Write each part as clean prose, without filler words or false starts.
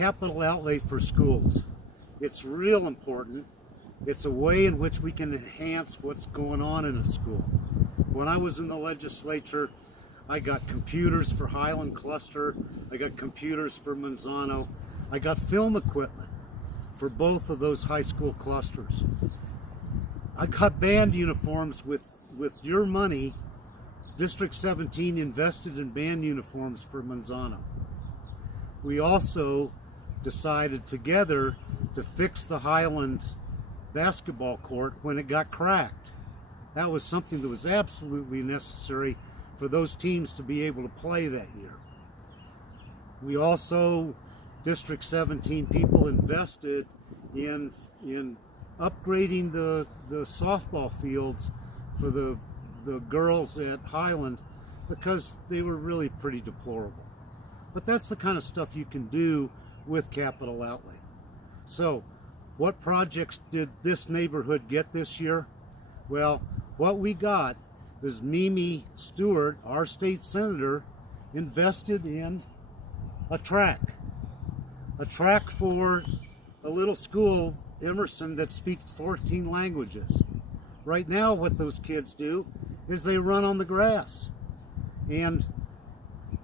capital outlay for schools. It's real important. It's a way in which we can enhance what's going on in a school. When I was in the legislature, I got computers for Highland Cluster, I got computers for Manzano, I got film equipment for both of those high school clusters. I got band uniforms with your money. District 17 invested in band uniforms for Manzano. We also decided together to fix the Highland basketball court when it got cracked. That was something that was absolutely necessary for those teams to be able to play that year. We also, District 17 people, invested in upgrading the softball fields for the girls at Highland because they were really pretty deplorable. But that's the kind of stuff you can do with capital outlay. So, what projects did this neighborhood get this year? Well, what we got is Mimi Stewart, our state senator, invested in a track for a little school, Emerson, that speaks 14 languages. Right now, what those kids do is they run on the grass, and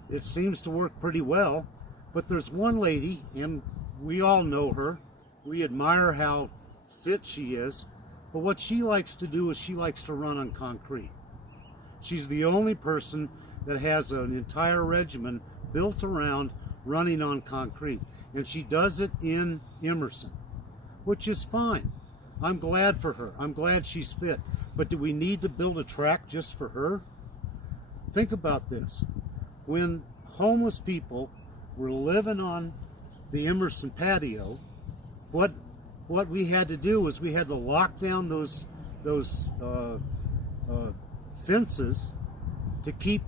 it seems to work pretty well. But there's one lady, and we all know her, we admire how fit she is, but what she likes to do is she likes to run on concrete. She's the only person that has an entire regimen built around running on concrete, and she does it in Emerson, which is fine. I'm glad for her. I'm glad she's fit. But do we need to build a track just for her? Think about this. When homeless people were living on the Emerson patio, what we had to do was we had to lock down those fences to keep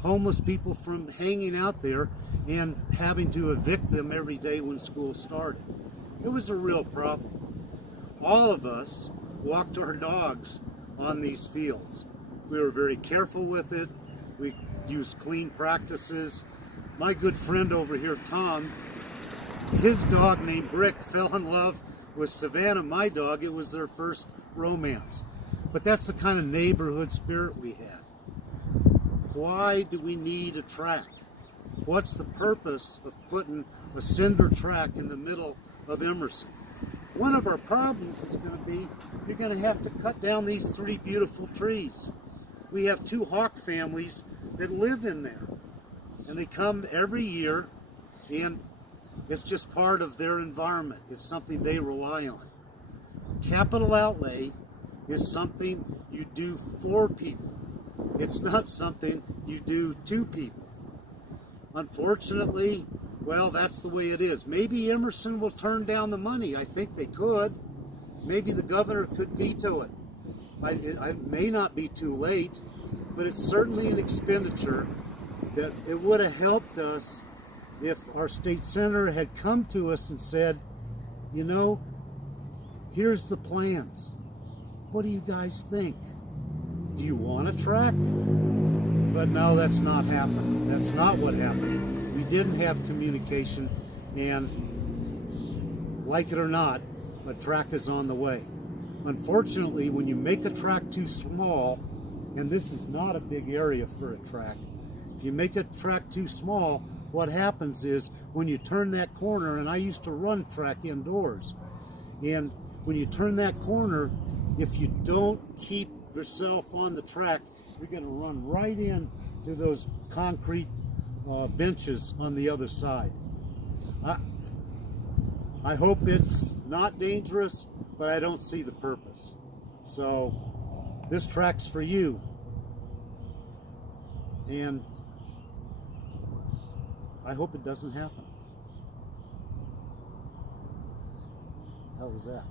homeless people from hanging out there and having to evict them every day when school started. It was a real problem. All of us walked our dogs on these fields. We were very careful with it. We used clean practices. My good friend over here, Tom, his dog named Brick fell in love with Savannah, my dog. It was their first romance. But that's the kind of neighborhood spirit we had. Why do we need a track? What's the purpose of putting a cinder track in the middle of Emerson? One of our problems is going to be you're going to have to cut down these 3 beautiful trees. We have 2 hawk families that live in there, and they come every year, and it's just part of their environment. It's something they rely on. Capital outlay is something you do for people. It's not something you do to people. Unfortunately, well, that's the way it is. Maybe Emerson will turn down the money. I think they could. Maybe the governor could veto it. It may not be too late, but it's certainly an expenditure that it would have helped us if our state senator had come to us and said, you know, here's the plans. What do you guys think? Do you want a track? But no, that's not happened. That's not what happened. We didn't have communication, and like it or not, a track is on the way. Unfortunately, when you make a track too small, and this is not a big area for a track, if you make a track too small, what happens is when you turn that corner, and I used to run track indoors, and when you turn that corner, if you don't keep yourself on the track, you're going to run right in to those concrete benches on the other side. I hope it's not dangerous, but I don't see the purpose. So this track's for you, and I hope it doesn't happen. How was that?